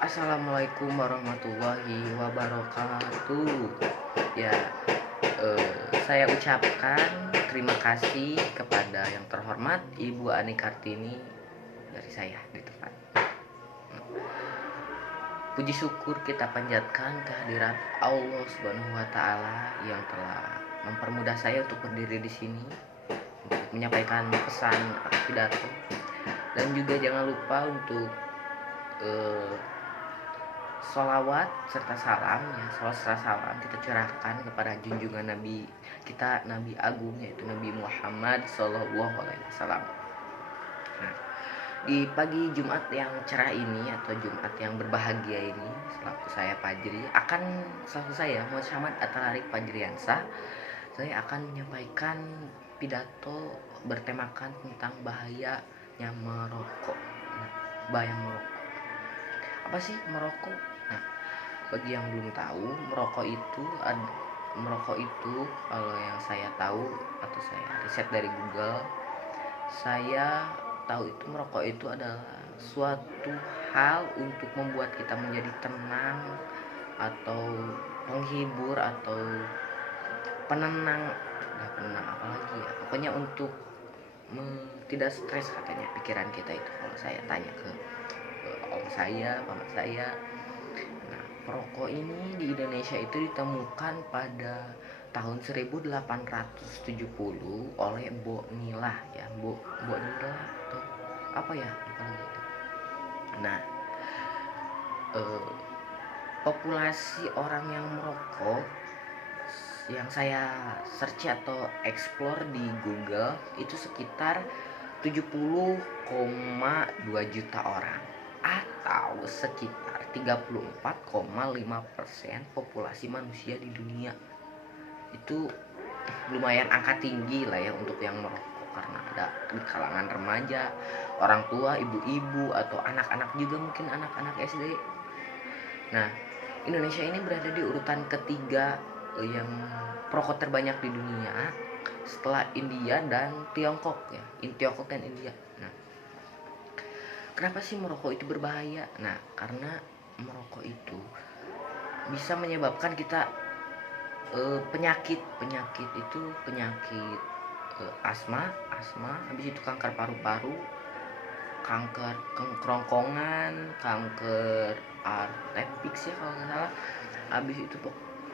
Assalamualaikum warahmatullahi wabarakatuh. Ya, saya ucapkan terima kasih kepada yang terhormat Ibu Ani Kartini dari saya di tempat. Puji syukur kita panjatkan kehadirat Allah Subhanahu wa taala yang telah mempermudah saya untuk berdiri di sini untuk menyampaikan pesan atau pidato, dan juga jangan lupa untuk eh, sholawat serta salam, ya, sholawat serta salam kita curahkan kepada junjungan Nabi kita, Nabi Agung, yaitu Nabi Muhammad Sallallahu Alaihi Wasallam. Nah, di pagi Jumat yang cerah ini atau Jumat yang berbahagia ini, selaku saya Fajri akan selaku saya Muhammad Atalarik Fajriansah, saya akan menyampaikan pidato bertemakan tentang bahayanya merokok. Nah, bahaya merokok. Apa sih merokok? Nah, bagi yang belum tahu, merokok itu kalau yang saya tahu atau saya riset dari Google, saya tahu itu merokok itu adalah suatu hal untuk membuat kita menjadi tenang atau penghibur atau penenang. Nah, penenang apalagi ya, pokoknya untuk tidak stres katanya pikiran kita itu, kalau saya tanya ke om saya, paman saya. Nah, perokok ini di Indonesia itu ditemukan pada tahun 1870 oleh Bonilah, ya, Bonilah atau apa ya, bukan gitu. Nah, eh, populasi orang yang merokok yang saya search atau explore di Google itu sekitar 70,2 juta orang, atau sekitar 34,5% populasi manusia di dunia. Itu lumayan angka tinggi lah ya untuk yang merokok, karena ada di kalangan remaja, orang tua, ibu-ibu, atau anak-anak juga, mungkin anak-anak SD. Nah, Indonesia ini berada di urutan ketiga yang perokok terbanyak di dunia setelah India dan Tiongkok, ya. Tiongkok dan India. Nah, kenapa sih merokok itu berbahaya? Nah, karena merokok itu bisa menyebabkan kita penyakit itu penyakit asma, habis itu kanker paru-paru, kanker kerongkongan, kanker artepix ya kalau nggak salah, habis itu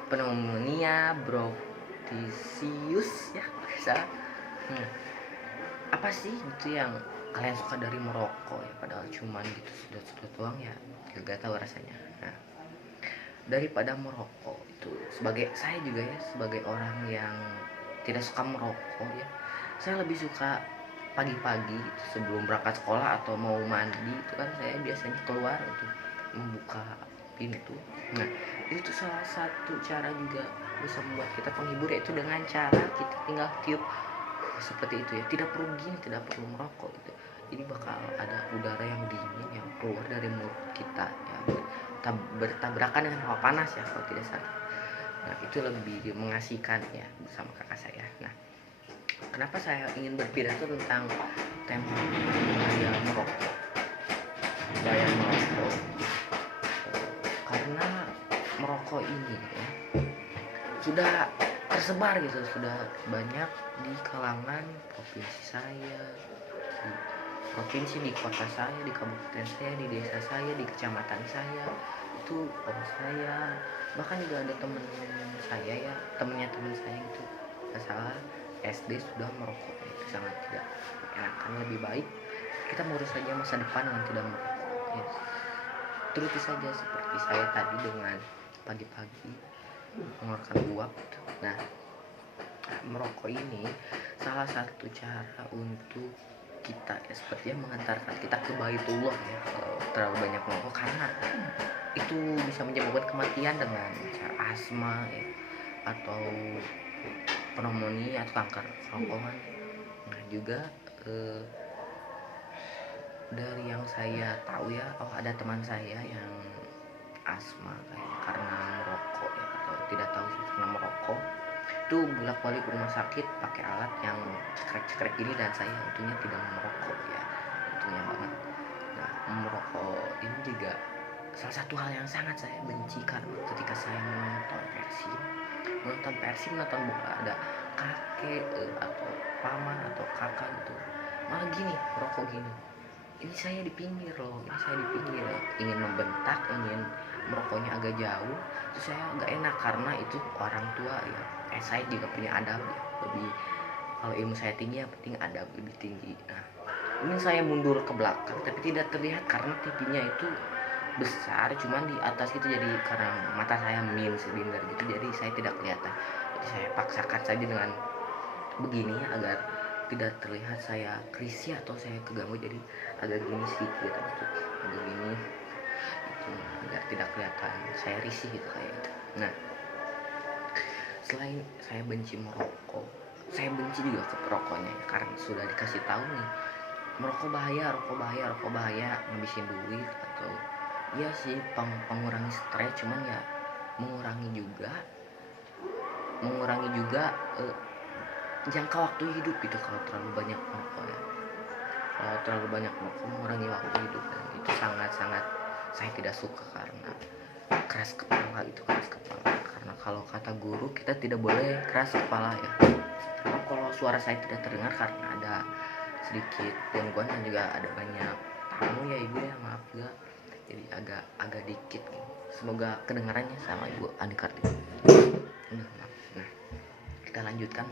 pneumonia, bronchititis ya kalau nggak salah. Apa sih itu yang kalian suka dari merokok ya, padahal cuman gitu sedot-sedot doang ya, gak tahu rasanya. Nah, daripada merokok itu, sebagai saya juga ya, sebagai orang yang tidak suka merokok ya, saya lebih suka pagi-pagi gitu, sebelum berangkat sekolah atau mau mandi itu kan saya biasanya keluar untuk membuka pintu. Nah, itu salah satu cara juga bisa membuat kita penghibur, yaitu dengan cara kita tinggal tiup seperti itu ya, tidak perlu gini, tidak perlu merokok gitu. Jadi bakal ada udara yang dingin yang keluar dari mulut kita ya, bertabrakan dengan hawa panas ya kalau tidak salah. Nah, itu lebih mengasihkan ya bersama kakak saya. Nah, kenapa saya ingin berpidato tentang tema bahaya merokok? Karena merokok ini ya sudah tersebar gitu, sudah banyak di kalangan provinsi saya, di provinsi, di kota saya, di kabupaten saya, di desa saya, di kecamatan saya. Itu om saya, bahkan juga ada temen saya ya, temennya teman saya gitu, nggak salah SD sudah merokok. Itu sangat tidak mengenakan. Lebih baik kita mengurus saja masa depan dengan tidak merokok ya. Turuti saja seperti saya tadi dengan pagi-pagi mengeluarkan uap gitu. Nah, merokok ini salah satu cara untuk kita ya, sepertinya mengantarkan kita ke Baitullah ya, kalau terlalu banyak merokok, karena itu bisa menyebabkan kematian dengan cara asma ya, atau pneumonia atau kanker kerongkongan. Nah, juga dari yang saya tahu ya, ada teman saya yang asma kayaknya karena merokok ya, atau tidak tahu sih, karena merokok itu bolak-balik ke rumah sakit pakai alat yang cekrek-cekrek ini, dan saya untungnya tidak merokok ya, untungnya banget. Nah, merokok ini juga salah satu hal yang sangat saya benci karena ketika saya menonton bola, ada kakek atau paman atau kakak gitu malah gini merokok gini. Ini saya di pinggir loh, ingin membentak, ingin merokoknya agak jauh, terus saya nggak enak karena itu orang tua ya. Saya juga punya adab ya, lebih kalau ilmu saya tinggi yang penting adab lebih tinggi. Nah, ini saya mundur ke belakang tapi tidak terlihat karena TV-nya itu besar, cuman di atas gitu, jadi karena mata saya silinder gitu, jadi saya tidak kelihatan. Jadi saya paksakan saja dengan begini agar tidak terlihat saya risih atau saya keganggu, jadi agak gini sedikit gitu, agak gini itu agar tidak kelihatan saya risih gitu kayak gitu. Nah, selain saya benci merokok, saya benci juga ke perokoknya karena sudah dikasih tahu nih merokok bahaya, ngabisin duit atau iya sih pengurangi stres, cuman ya mengurangi juga jangka waktu hidup gitu kalau terlalu banyak merokok ya. Kalau terlalu banyak merokok mengurangi waktu hidup, dan itu sangat saya tidak suka karena keras kepala. Karena kalau kata guru kita tidak boleh keras kepala ya. Karena kalau suara saya tidak terdengar karena ada sedikit gangguan dan juga ada banyak tamu ya ibu ya, maaf juga, jadi agak dikit gitu. Semoga kedengarannya sama ibu Adik Kartini. Nah, kita lanjutkan.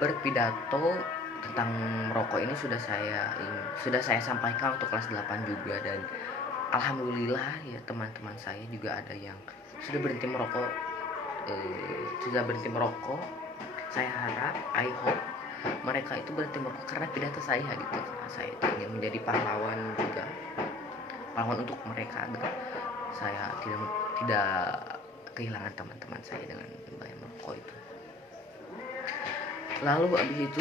Berpidato tentang merokok ini sudah saya sampaikan untuk kelas 8 juga, dan alhamdulillah ya teman-teman saya juga ada yang sudah berhenti merokok. Saya harap, I hope mereka itu berhenti merokok karena pidato saya gitu, karena saya itu ingin menjadi pahlawan untuk mereka agar saya tidak kehilangan teman-teman saya dengan banyak merokok itu. Lalu abis itu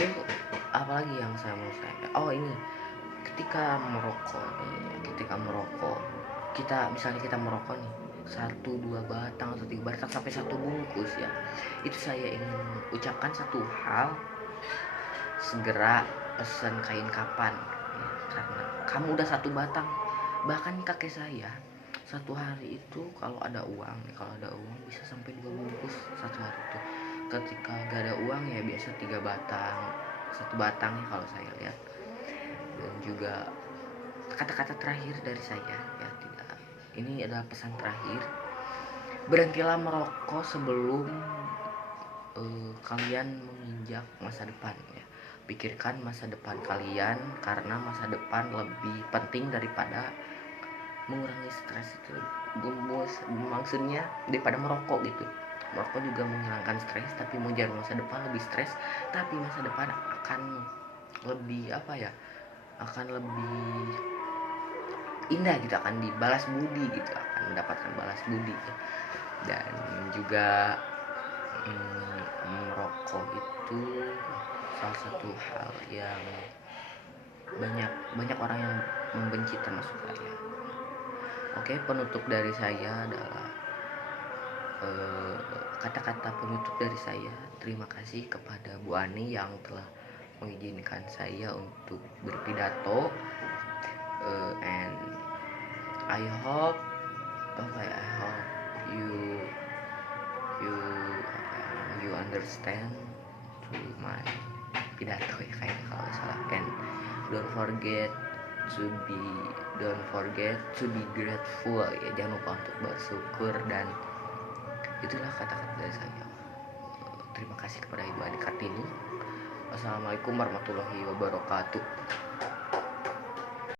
apalagi yang saya mau sampaikan, ini ketika merokok kita merokok nih 1-2 batang atau 3 batang sampai 1 bungkus ya, itu saya ingin ucapkan satu hal, segera pesan kain kapan ya, karena kamu udah 1 batang. Bahkan kakek saya satu hari itu kalau ada uang bisa sampai 2 bungkus satu hari itu. Ketika gak ada uang ya biasa 3 batang, 1 batang ya kalau saya lihat. Dan juga kata-kata terakhir dari saya ya, ini adalah pesan terakhir, berhentilah merokok sebelum kalian menginjak masa depan ya. Pikirkan masa depan kalian, karena masa depan lebih penting daripada mengurangi stres itu. Maksudnya daripada merokok gitu. Merokok juga menghilangkan stres, tapi mengejar masa depan lebih stres, tapi masa depan akan lebih akan lebih indah gitu, akan dibalas budi gitu, akan mendapatkan balas budi ya. Dan juga merokok itu salah satu hal yang banyak orang yang membenci termasuk saya. Oke, penutup dari saya adalah kata-kata penutup dari saya, terima kasih kepada Bu Ani yang telah mengizinkan saya untuk berpidato, and I hope you understand to my pidato ya kayaknya kalau salah. And don't forget to be grateful ya, jangan lupa untuk bersyukur. Dan itulah kata-kata dari saya. Terima kasih kepada Ibu Adik Kartini. Wassalamualaikum warahmatullahi wabarakatuh.